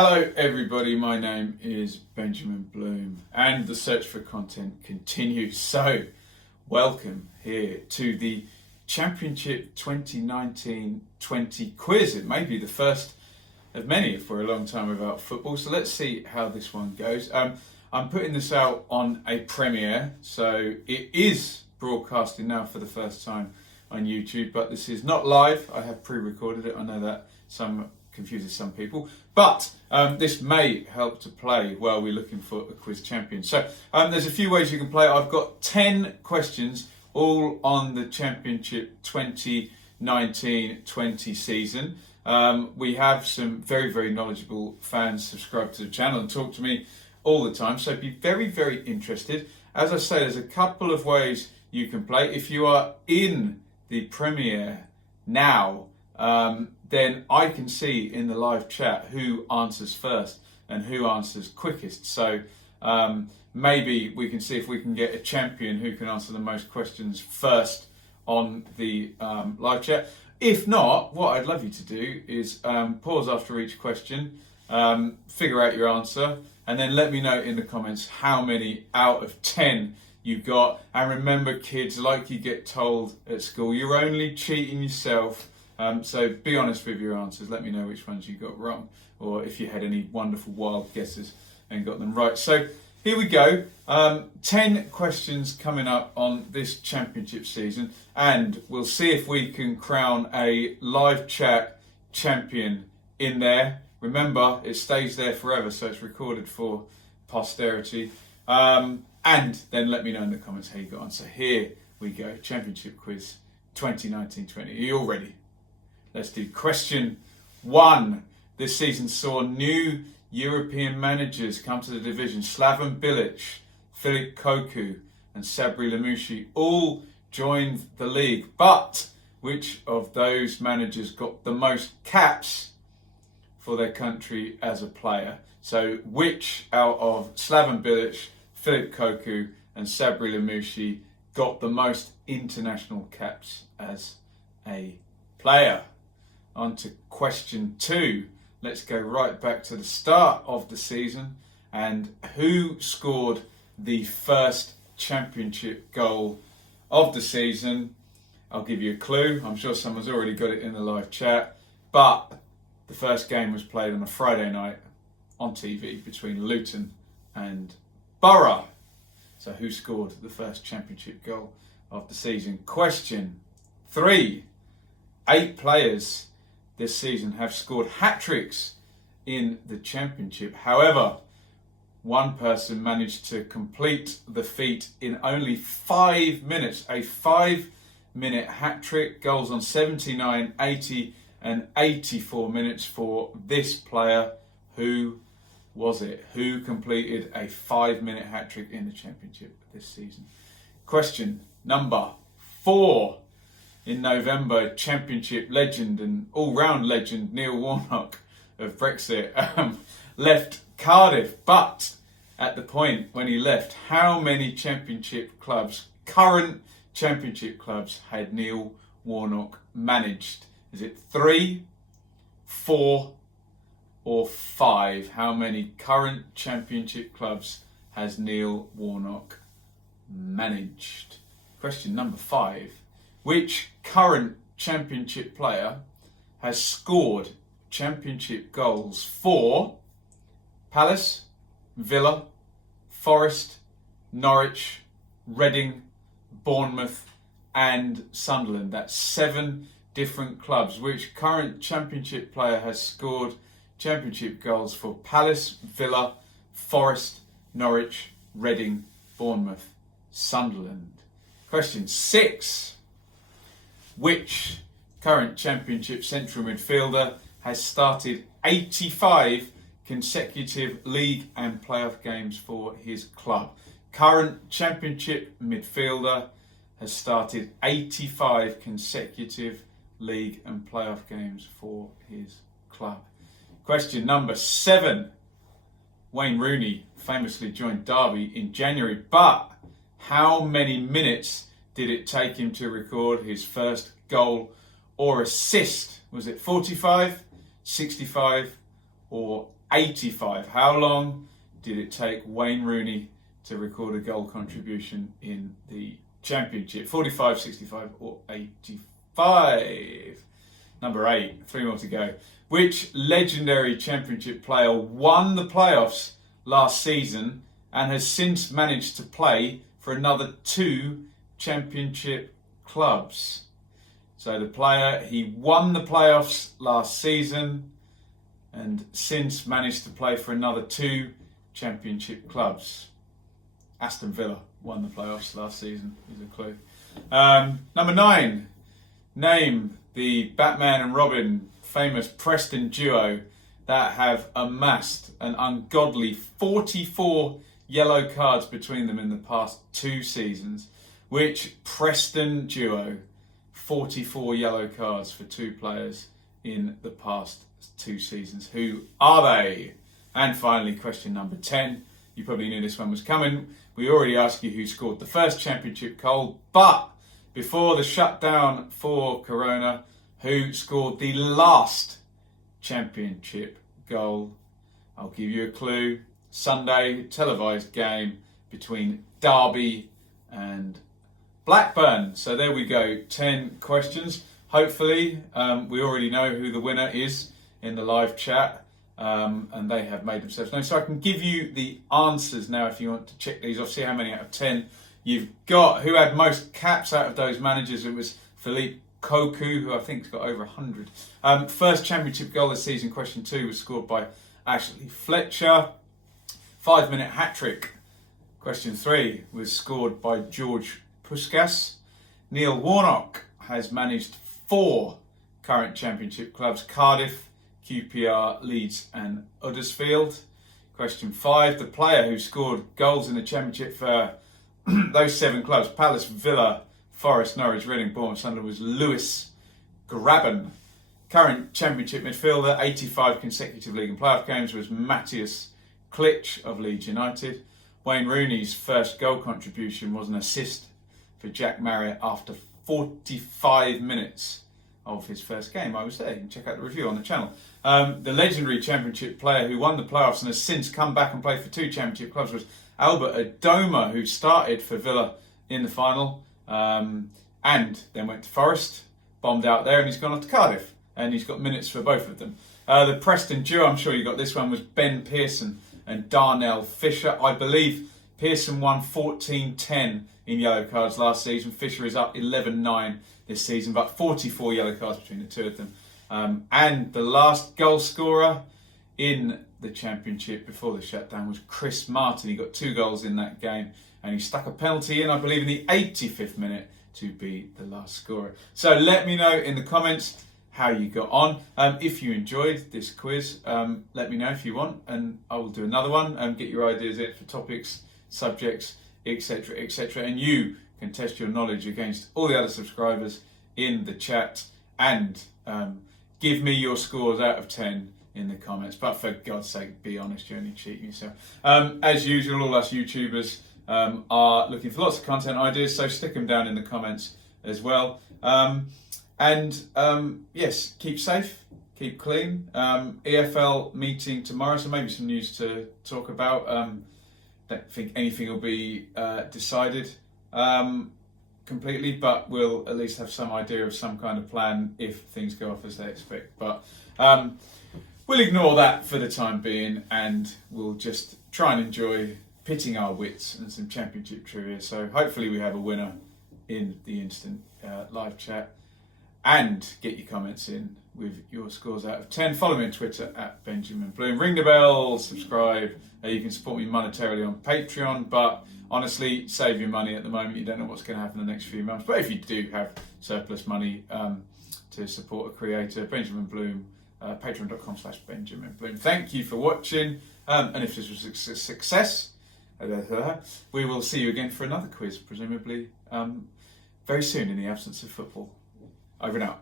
Hello everybody, my name is Benjamin Bloom and the search for content continues. So welcome here to the Championship 2019-20 quiz. It may be the first of many for a long time about football, so let's see how this one goes. I'm putting this out on a premiere, so it is broadcasting now for the first time on YouTube, but this is not live. I have pre-recorded it. I know that confuses some people, but this may help to play while we're looking for a quiz champion. So there's a few ways you can play. I've got 10 questions all on the Championship 2019-20 season. We have some very, very knowledgeable fans subscribe to the channel and talk to me all the time, so be very, very interested. As I say, there's a couple of ways you can play. If you are in the premiere now, then I can see in the live chat who answers first and who answers quickest. So maybe we can see if we can get a champion who can answer the most questions first on the live chat. If not, what I'd love you to do is pause after each question, figure out your answer, and then let me know in the comments how many out of 10 you got. And remember, kids, like you get told at school, you're only cheating yourself. So be honest with your answers. Let me know which ones you got wrong, or if you had any wonderful wild guesses and got them right. So here we go. 10 questions coming up on this championship season, and we'll see if we can crown a live chat champion in there. Remember, it stays there forever, so it's recorded for posterity. And then let me know in the comments how you got on. So here we go. Championship quiz 2019-20. Are you all ready? Let's do question 1. This season saw new European managers come to the division. Slaven Bilic, Filip Koku and Sabri Lamouchi all joined the league. But which of those managers got the most caps for their country as a player? So which out of Slaven Bilic, Filip Koku and Sabri Lamouchi got the most international caps as a player? On to question 2. Let's go right back to the start of the season. And who scored the first championship goal of the season? I'll give you a clue. I'm sure someone's already got it in the live chat. But the first game was played on a Friday night on TV between Luton and Borough. So who scored the first championship goal of the season? Question 3. 8 players this season have scored hat-tricks in the championship. However, one person managed to complete the feat in only 5 minutes. A 5-minute hat-trick, goals on 79, 80 and 84 minutes for this player. Who was it? Who completed a 5-minute hat-trick in the championship this season? Question number 4. In November, championship legend and all-round legend Neil Warnock of Brexit left Cardiff. But at the point when he left, how many championship clubs, current championship clubs, had Neil Warnock managed? Is it 3, 4 or 5? How many current championship clubs has Neil Warnock managed? Question number 5. Which current championship player has scored championship goals for Palace, Villa, Forest, Norwich, Reading, Bournemouth and Sunderland? That's 7 different clubs. Which current championship player has scored championship goals for Palace, Villa, Forest, Norwich, Reading, Bournemouth, Sunderland? Question 6. Which current championship central midfielder has started 85 consecutive league and playoff games for his club? Current championship midfielder has started 85 consecutive league and playoff games for his club. Question number 7. Wayne Rooney famously joined Derby in January, but how many minutes did it take him to record his first goal or assist? Was it 45, 65 or 85. How long did it take Wayne Rooney to record a goal contribution in the Championship? 45, 65 or 85? Number 8, 3 more to go. Which legendary Championship player won the playoffs last season and has since managed to play for another 2 Championship clubs? So the player, he won the playoffs last season and since managed to play for another 2 Championship clubs. Aston Villa won the playoffs last season, is a clue. Number 9, name the Batman and Robin famous Preston duo that have amassed an ungodly 44 yellow cards between them in the past 2 seasons. Which Preston duo, 44 yellow cards for 2 players in the past 2 seasons? Who are they? And finally, question number 10. You probably knew this one was coming. We already asked you who scored the first Championship goal, but before the shutdown for Corona, who scored the last Championship goal? I'll give you a clue. Sunday televised game between Derby and Blackburn. So there we go, 10 questions. Hopefully we already know who the winner is in the live chat, and they have made themselves known. So I can give you the answers now if you want to check these off, see how many out of 10 you've got. Who had most caps out of those managers? It was Philippe Cocu, who I think has got over 100. First Championship goal this season, question 2, was scored by Ashley Fletcher. 5-minute hat-trick, question 3, was scored by George Puskas. Neil Warnock has managed 4 current Championship clubs: Cardiff, QPR, Leeds and Huddersfield. Question 5, the player who scored goals in the Championship for those 7 clubs, Palace, Villa, Forest, Norwich, Reading, Bournemouth, Sunderland, was Lewis Graben. Current Championship midfielder, 85 consecutive league and playoff games, was Matthias Klitsch of Leeds United. Wayne Rooney's first goal contribution was an assist for Jack Marriott after 45 minutes of his first game. I was there. You can check out the review on the channel. The legendary Championship player who won the playoffs and has since come back and played for 2 Championship clubs was Albert Adoma, who started for Villa in the final and then went to Forest, bombed out there, and he's gone off to Cardiff, and he's got minutes for both of them. The Preston duo, I'm sure you got this one, was Ben Pearson and Darnell Fisher. I believe Pearson won 14-10 in yellow cards last season. Fisher is up 11-9 this season, but 44 yellow cards between the 2 of them. And the last goal scorer in the Championship before the shutdown was Chris Martin. He got 2 goals in that game, and he stuck a penalty in, I believe, in the 85th minute to be the last scorer. So let me know in the comments how you got on. If you enjoyed this quiz, let me know if you want, and I will do another one and get your ideas in for topics, subjects, etc., etc. And you can test your knowledge against all the other subscribers in the chat and give me your scores out of 10 in the comments. But for God's sake, be honest, you're only cheating yourself. As usual, all us YouTubers are looking for lots of content ideas, so stick them down in the comments as well. Yes, keep safe, keep clean. EFL meeting tomorrow, so maybe some news to talk about. Don't think anything will be decided completely, but we'll at least have some idea of some kind of plan if things go off as they expect. But we'll ignore that for the time being, and we'll just try and enjoy pitting our wits and some Championship trivia. So hopefully we have a winner in the instant live chat. And get your comments in with your scores out of 10. Follow me on Twitter at Benjamin Bloom. Ring the bell, subscribe. You can support me monetarily on Patreon, but honestly, save your money at the moment. You don't know what's going to happen in the next few months. But if you do have surplus money to support a creator, Benjamin Bloom, patreon.com/Benjamin Bloom. Thank you for watching. And if this was a success, we will see you again for another quiz, presumably very soon in the absence of football. Over and out.